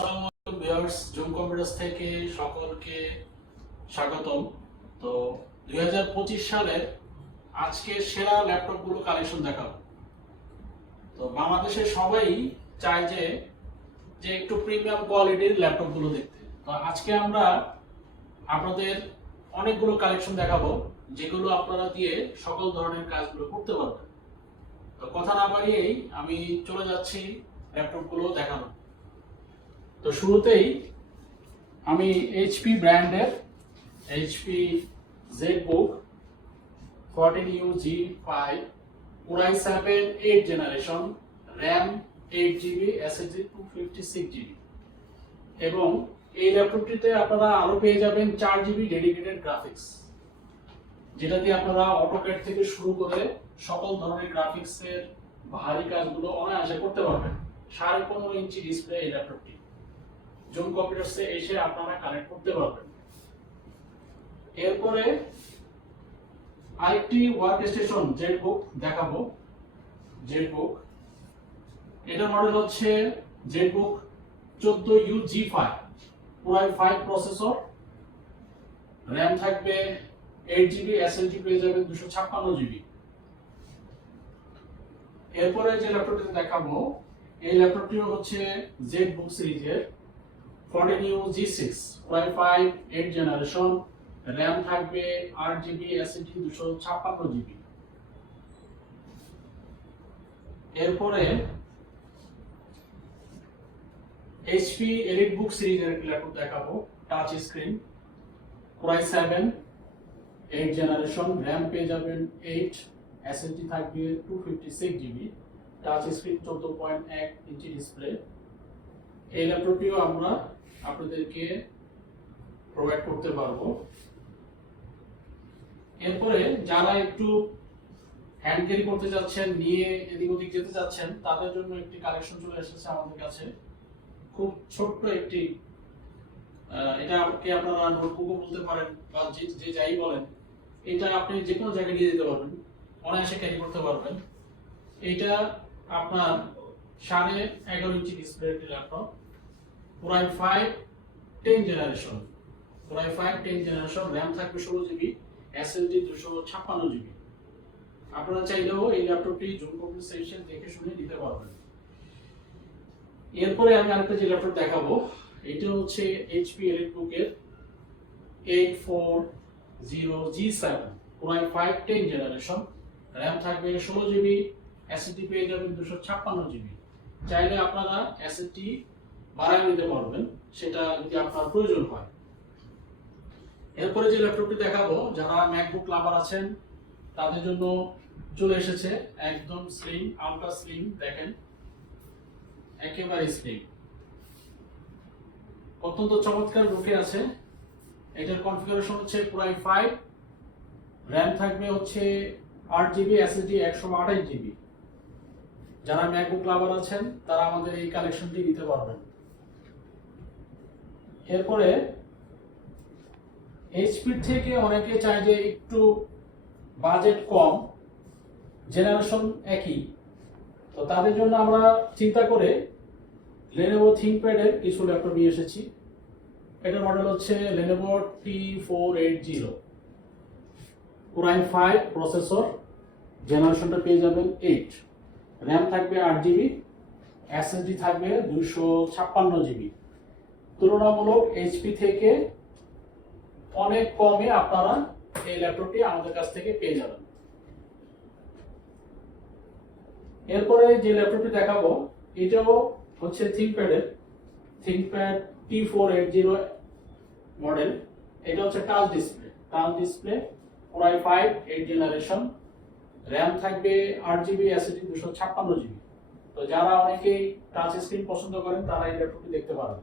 আসসালামু আলাইকুম viewers, zoom computers থেকে সকলকে স্বাগতম। তো 2025 সালের আজকে সেরা ল্যাপটপগুলো কালেকশন দেখাবো। তো বাংলাদেশের সবাই চায় যে যে একটু প্রিমিয়াম কোয়ালিটির ল্যাপটপগুলো দেখতে। তো আজকে আমরা আপনাদের অনেকগুলো কালেকশন দেখাবো যেগুলো আপনারা দিয়ে সকল ধরনের কাজগুলো করতে পারবেন। তো কথা না বাড়িয়েই আমি চলে যাচ্ছি ল্যাপটপগুলো দেখানো। তো শুরুতেই আমি এইচপি ব্র্যান্ডের HP ZBook 14U G5 Core i7 8 generation, RAM 8GB, SSD 256GB এবং এই ল্যাপটপটিতে আপনারা আরো পেয়ে যাবেন 4GB ডেডিকেটেড গ্রাফিক্স, যেটা দিয়ে আপনারা অটোক্যাড থেকে শুরু করে সকল ধরনের গ্রাফিক্সের ভারী কাজগুলো অনায়াসে করতে পারবেন। 15.5 ইঞ্চি ডিসপ্লে এই ল্যাপটপটি জুম কম্পিউটারসে এসে আপনারা কানেক্ট করতে পারবেন। এরপরে আরেকটি ওয়ার্ক স্টেশন জেডবুক দেখাবো। জেডবুক এটা মডেল হচ্ছে ZBook 14U G5 Core i5 processor, RAM থাকবে 8GB, SSD পেয়ে যাবেন 256GB। এরপরে যে ল্যাপটপটি দেখাবো এই ল্যাপটপটিও হচ্ছে জেডবুক সিরিজের 14U G6 Core i5 8 generation, RAM থাকবে 8GB, SSD 256GB। এরপরে HP EliteBook সিরিজের একটি ল্যাপটপ দেখাবো, touch screen, Core i7 8 generation, RAM পেয়ে যাবেন 8, SSD থাকবে 256GB, touch screen 14.1 inch display. এই ল্যাপটপটিও আমরা আপনাদেরকে প্রোভাইড করতে পারবো। এরপরে যারা একটু হ্যান্ড ক্যারি করতে যাচ্ছেন, নিয়ে এদিক ওদিক যেতে যাচ্ছেন, তাদের জন্য একটি কালেকশন চলে এসেছে আমাদের কাছে। খুব ছোট্ট একটি, এটাকে আপনারা নোটবুকও বলতে পারেন বা যে যাই বলেন, এটা আপনি যে কোনো জায়গায় নিয়ে যেতে পারবেন, অনায়াসে ক্যারি করতে পারবেন। এটা আপনার 11.5 ইঞ্চি ডিসপ্লে একটি laptop, Core i5 10 generation, Core i5 10 generation, RAM থাকবে 16GB, SSD 256GB। আপনারা চাইলেও এই ল্যাপটপটি জুম কম্পিউটার সেকশন দেখে শুনে নিতে পারবেন। এরপরে আমি আরেকটা যে ল্যাপটপ দেখাবো, এটা হচ্ছে HP EliteBook এর 840 G7 Core i5 10 generation, RAM থাকবে 16GB, SSD পেয়ে যাবেন 256GB। চাইলে আপনারা SSD বাড়ায় নিতে পারবেন, সেটা যদি আপনার প্রয়োজন হয়। এরপরে যে ল্যাপটপটি দেখাবো, যারা ম্যাকবুক লাভার আছেন তাদের জন্য চলে এসেছে একদম স্লিম, আলট্রা স্লিম। দেখেন একেবারে স্লিম, অত্যন্ত চমৎকার লুকে আছে। এটার কনফিগারেশন হচ্ছে Core i5, র্যাম থাকবে হচ্ছে 8GB, SSD 128GB। যারা ম্যাকবুক লাভার আছেন তারা আমাদের এই কালেকশনটি নিতে পারবেন। এরপরে এইচপি থেকে অনেকে চায় যে একটু বাজেট কম, জেনারেশন একই, তো তাদের জন্য আমরা চিন্তা করে Lenovo ThinkPad এর কিছু ল্যাপটপ নিয়ে এসেছি। এটার মডেল হচ্ছে Lenovo T480, Core i5 processor, জেনারেশনটা পেয়ে যাবেন 8, র্যাম থাকবে 8GB, SSD থাকবে 256GB। তুলনামূলক এইচপি থেকে অনেক কমে আপনারা এই ল্যাপটপটি আমাদের কাছ থেকে পেয়ে যাবেন। এরপরে যে ল্যাপটপটি দেখাবো এটাও হচ্ছে ThinkPad এর ThinkPad T480 মডেল। এটা হচ্ছে touch display, Core i5 8 generation, RAM থাকবে 8GB, SSD 256GB। তো যারা অনেকেই টাচ স্ক্রিন পছন্দ করেন তারা এই ল্যাপটপটি দেখতে পারেন।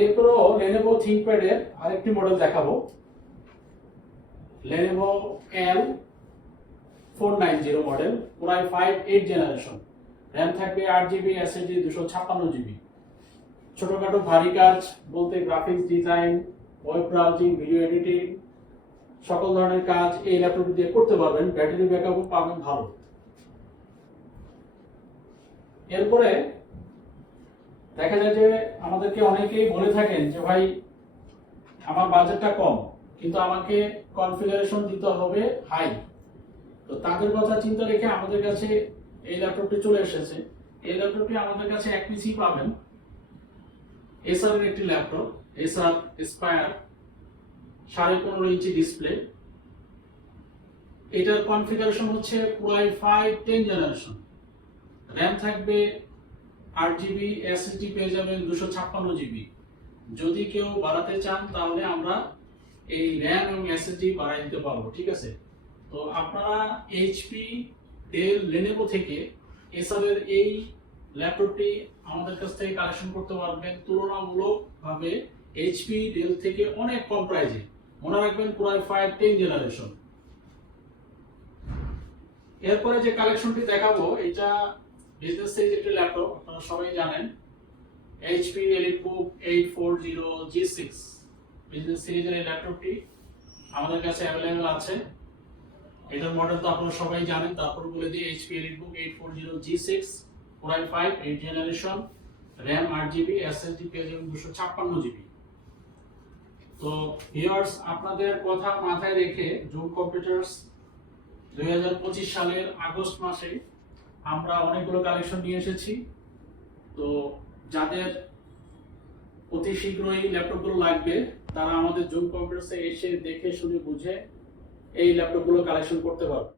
এরপরও Lenovo ThinkPad এর আরেকটি মডেল দেখাবো, Lenovo L490 model, Core i5 8 generation, RAM থাকবে 8GB, SSD 256GB। ছোটখাটো ভারী কাজ বলতে graphics design, web browsing, video editing, সকল ধরনের কাজ এই ল্যাপটপ দিয়ে করতে পারবেন। ব্যাটারি ব্যাকআপও পাবেন ভালো। এরপরে দেখা যায় যে আমাদেরকে অনেকেই বলে থাকেন যে ভাই আমার বাজেটটা কম কিন্তু আমাকে কনফিগারেশন দিতে হবে হাই। তো তাদের কথা চিন্তা রেখে আমাদের কাছে এই ল্যাপটপটি চলে এসেছে। এই ল্যাপটপটি আমাদের কাছে এক পিসি পাবেন। এসার এর একটি ল্যাপটপ, এসার এসপায়ার 15.5 ইঞ্চি ডিসপ্লে। এটার কনফিগারেশন হচ্ছে Core i5 10 জেনারেশন। র্যাম থাকবে 8GB, এসএসডি পেয়ে যাবেন 256GB। যদি কেউ বাড়াতে চান তাহলে আমরা এই র্যাম এবং এসএসডি বাড়াই দিতে পারবো, ঠিক আছে। তো আপনারা এইচপি, ডেল, লেনোভো থেকে এসারের এই ল্যাপটপটি আমাদের কাছ থেকে কালেকশন করতে পারবেন তুলনামূলকভাবে এইচপি, ডেল থেকে অনেক কম প্রাইসে। মনে রাখবেন Core i5 10 জেনারেশন। এরপরে যে কালেকশনটি দেখাবো এটা বিজনেস সিরিজ একটি ল্যাপটপ, আপনারা সবাই জানেন। এইচপি এলিটবুক 840 G6 বিজনেস সিরিজের এই ল্যাপটপটি আমাদের কাছে অ্যাভেলেবেল আছে। এটার মডেল তো আপনারা সবাই জানেন, তারপর বলে দিই HP EliteBook 840 G6, Core i5 8 generation, RAM 8GB, SSD পেয়ে যাবেন 256GB। তো ভিউয়ার্স, আপনাদের কথা মাথায় রেখে জুম কম্পিউটার্স 2025 সালের আগস্ট মাসে আমরা অনেকগুলো কালেকশন নিয়ে এসেছি। তো যাদের অতি শীঘ্রই ল্যাপটপগুলো লাগবে তারা আমাদের জুম কম্পিউটার্সে এসে দেখে শুনে বুঝে এই ল্যাপটপগুলো কালেকশন করতে পারবে।